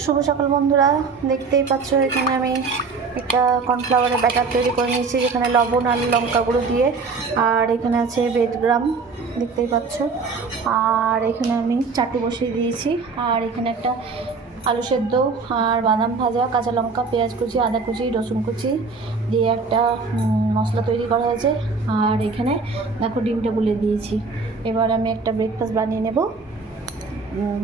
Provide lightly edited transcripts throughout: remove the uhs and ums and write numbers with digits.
শুভ সকাল বন্ধুরা, দেখতেই পাচ্ছ এখানে আমি একটা কর্নফ্লাওয়ারের ব্যাটার তৈরি করে নিয়েছি, যেখানে লবণ আর লঙ্কা গুঁড়ো দিয়ে, আর এখানে আছে বেডগ্রাম দেখতেই পাচ্ছ, আর এখানে আমি চাটু বসিয়ে দিয়েছি, আর এখানে একটা আলু সেদ্ধ আর বাদাম ভাজা, কাঁচা লঙ্কা, পেঁয়াজ কুচি, আদা কুচি, রসুন কুচি দিয়ে একটা মশলা তৈরি করা হয়েছে। আর এখানে দেখো ডিমটা গুলে দিয়েছি। এবার আমি একটা ব্রেকফাস্ট বানিয়ে নেব,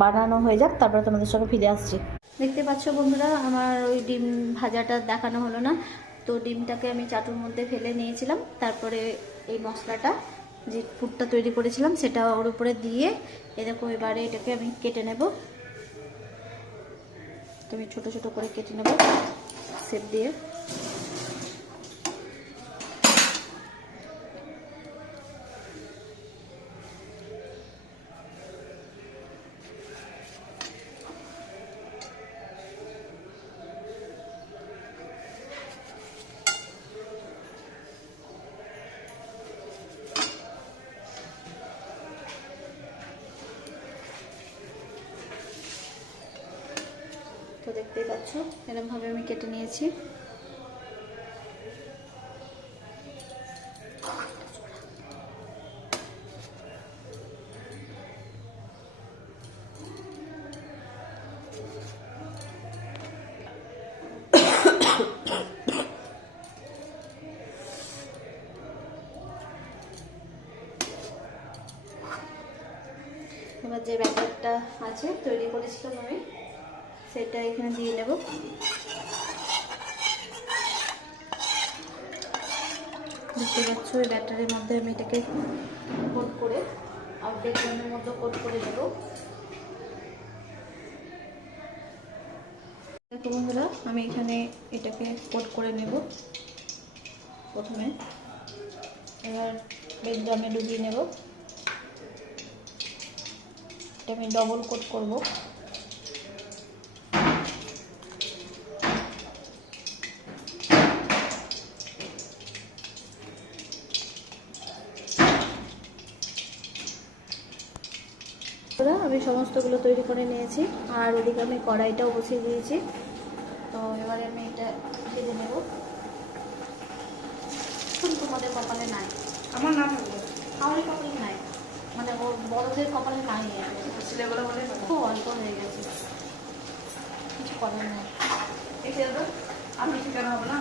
বানানো হয়ে যাক, তারপরে তোমাদের সঙ্গে ফিরে আসছি। দেখতে পাচ্ছ বন্ধুরা, আমার ওই ডিম ভাজাটা দেখানো হলো না, তো ডিমটাকে আমি চাটুর মধ্যে ফেলে নিয়েছিলাম, তারপরে এই মশলাটা যে পুরটা তৈরি করেছিলাম সেটা ওর উপরে দিয়ে এরকম এবারে এটাকে আমি কেটে নেব। তুমি ছোট ছোট করে কেটে নেব শেপ দিয়ে। তো দেখতেই পাচ্ছ এরকমভাবে আমি কেটে নিয়েছি। এবার যে ব্যাটারটা আছে তৈরি করেছিলাম আমি, সেটা এখানে দিয়ে নেব। দেখতে পাচ্ছ এই ব্যাটারের মধ্যে আমি এটাকে কোট করে আর বেগুনের মতো কোট করে দেবো। দেখো বন্ধুরা, আমি এখানে এটাকে কোট করে নেব প্রথমে। এবার বেডগ্রামে ডুবিয়ে নেব, এটা আমি ডবল কোট করব। আমি সমস্তগুলো তৈরি করে নিয়েছি, আর ওদিকে আমি কড়াইটাও বসিয়ে দিয়েছি। তো এবারে আমি এটা ভেজে নেব। তোমাদের কপালে নাই, আমার না থাকবে, আমার কপালে নাই, মানে ওর বড়দের কপালে নাই, ছেলেবেলা বলে খুব অল্প হয়ে গেছে, কিছু করার নাই। এই তেলটা আপনি ঠিকানা হবে না,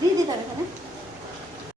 দিয়ে দিতে হবে এখানে।